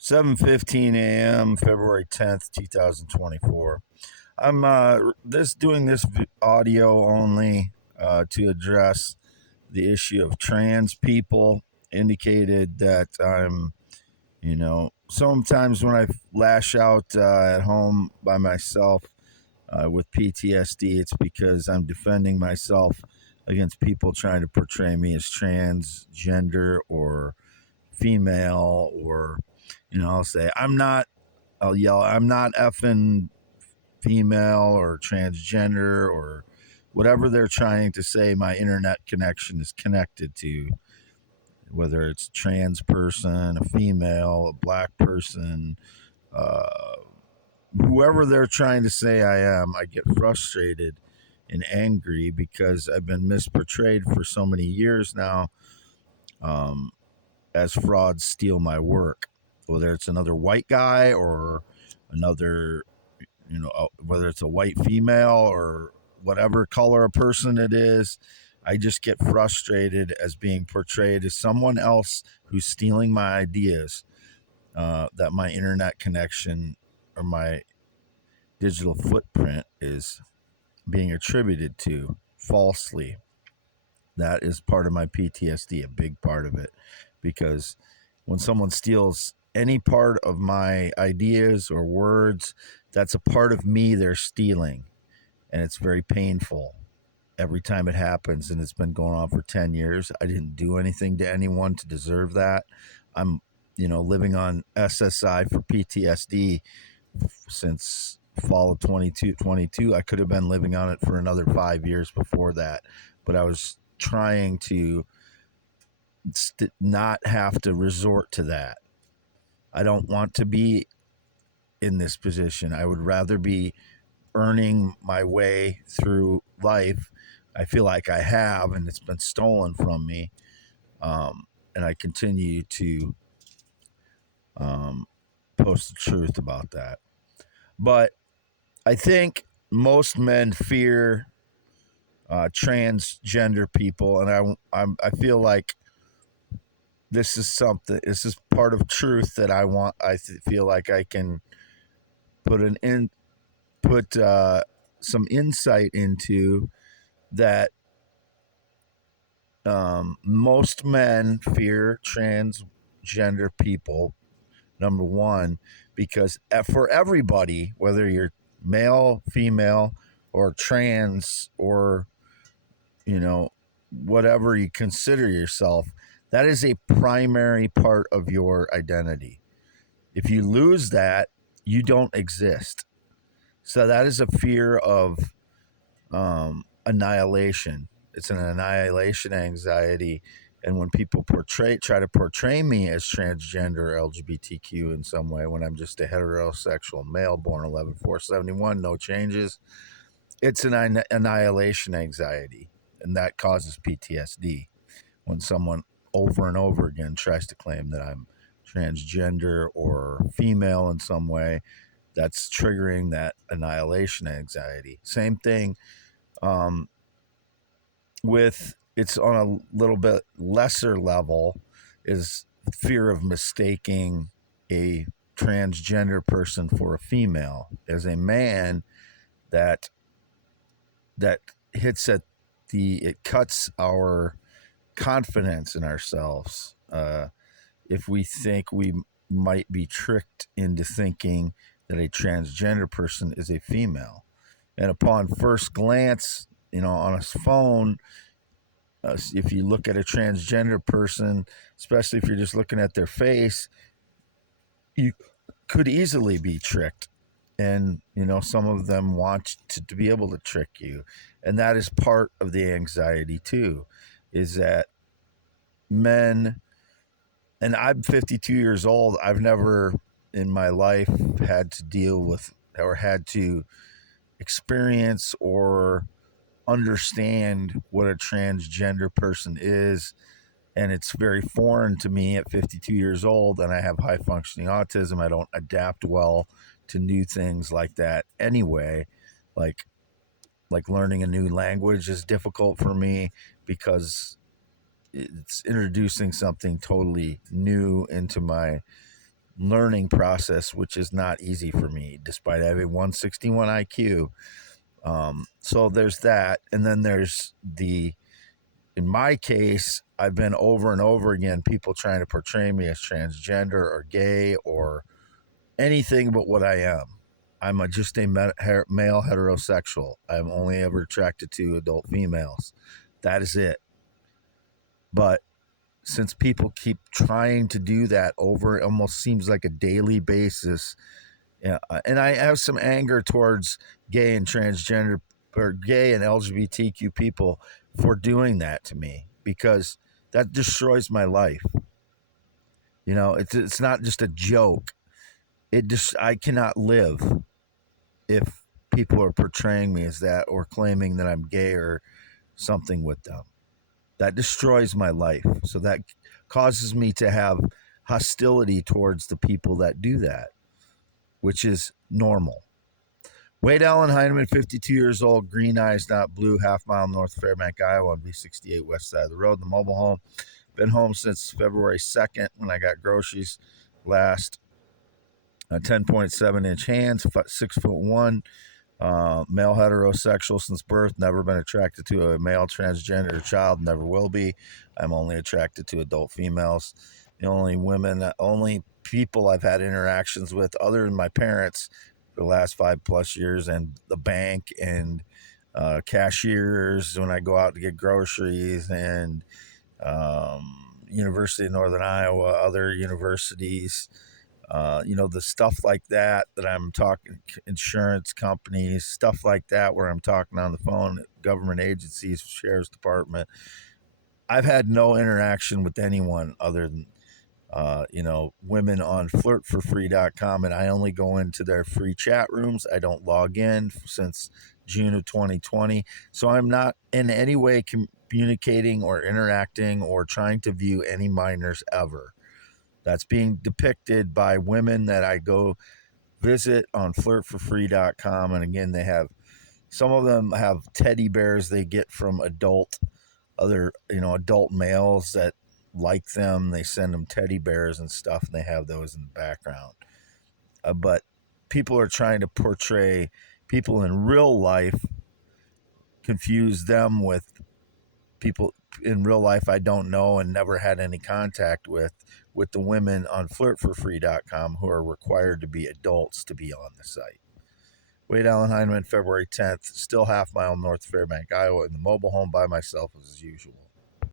7:15 a.m., February 10th, 2024. I'm doing this audio only to address the issue of trans people. Indicated that sometimes when I lash out at home by myself with PTSD, it's because I'm defending myself against people trying to portray me as transgender or female, or I'll say I'll yell, I'm not effing female or transgender or whatever they're trying to say my internet connection is connected to, whether it's a trans person, a female, a black person, uh, whoever they're trying to say I am. I get frustrated and angry because I've been misportrayed for so many years now, um, as frauds steal my work, whether it's another white guy or another, whether it's a white female or whatever color of person it is. I just get frustrated as being portrayed as someone else who's stealing my ideas, that my internet connection or my digital footprint is being attributed to falsely. That is part of my PTSD, a big part of it, because when someone steals any part of my ideas or words, that's a part of me they're stealing. And it's very painful every time it happens. And it's been going on for 10 years. I didn't do anything to anyone to deserve that. I'm, living on SSI for PTSD since fall of 22. I could have been living on it for another 5 years before that. But I was trying to not have to resort to that. I don't want to be in this position. I would rather be earning my way through life. I feel like I have, and it's been stolen from me. And I continue to post the truth about that. But I think most men fear transgender people, and I feel like this is part of truth that I want. Feel like I can put some insight into that. Most men fear transgender people, number one, because for everybody, whether you're male, female, or trans, or whatever you consider yourself, that is a primary part of your identity. If you lose that, you don't exist. So that is a fear of annihilation. It's an annihilation anxiety. And when people try to portray me as transgender or LGBTQ in some way, when I'm just a heterosexual male born 11/4/71, no changes, it's an annihilation anxiety. And that causes PTSD when someone over and over again tries to claim that I'm transgender or female in some way. That's triggering that annihilation anxiety. Same thing with, it's on a little bit lesser level, is fear of mistaking a transgender person for a female. As a man, that hits at it cuts our confidence in ourselves. If we think we might be tricked into thinking that a transgender person is a female, and upon first glance, on a phone, if you look at a transgender person, especially if you're just looking at their face, you could easily be tricked. And, some of them want to be able to trick you. And that is part of the anxiety too, is that men, and I'm 52 years old, I've never in my life had to deal with or had to experience or understand what a transgender person is. And it's very foreign to me at 52 years old, and I have high functioning autism. I don't adapt well to new things like that anyway. Like learning a new language is difficult for me because it's introducing something totally new into my learning process, which is not easy for me, despite having 161 IQ. So there's that. And then there's in my case, I've been over and over again, people trying to portray me as transgender or gay or anything but what I am. I'm just a male heterosexual. I'm only ever attracted to adult females. That is it. But since people keep trying to do that over, it almost seems like a daily basis. Yeah, and I have some anger towards gay and transgender or gay and LGBTQ people for doing that to me, because that destroys my life. It's not just a joke. I cannot live if people are portraying me as that or claiming that I'm gay or something with them. That destroys my life. So that causes me to have hostility towards the people that do that, which is normal. Wade Allen Heineman, 52 years old, green eyes, not blue, half-mile north of Fairbank, Iowa, on B68 west side of the road. The mobile home. Been home since February 2nd when I got groceries last. 10.7-inch hands, 6'1", male heterosexual since birth, never been attracted to a male transgender child, never will be. I'm only attracted to adult females. The only people I've had interactions with other than my parents for the last 5+ years, and the bank and cashiers when I go out to get groceries, and University of Northern Iowa, other universities, the stuff like that I'm talking, insurance companies, stuff like that where I'm talking on the phone, government agencies, sheriff's department. I've had no interaction with anyone other than, women on flirtforfree.com, and I only go into their free chat rooms. I don't log in since June of 2020. So I'm not in any way communicating or interacting or trying to view any minors ever. That's being depicted by women that I go visit on flirtforfree.com. And again, some of them have teddy bears they get from adult males that like them. They send them teddy bears and stuff, and they have those in the background. But people are trying to portray people in real life, confuse them with people in real life I don't know and never had any contact with the women on flirtforfree.com who are required to be adults to be on the site. Wade Allen Heineman, February 10th, still half-mile north of Fairbank, Iowa, in the mobile home by myself as usual.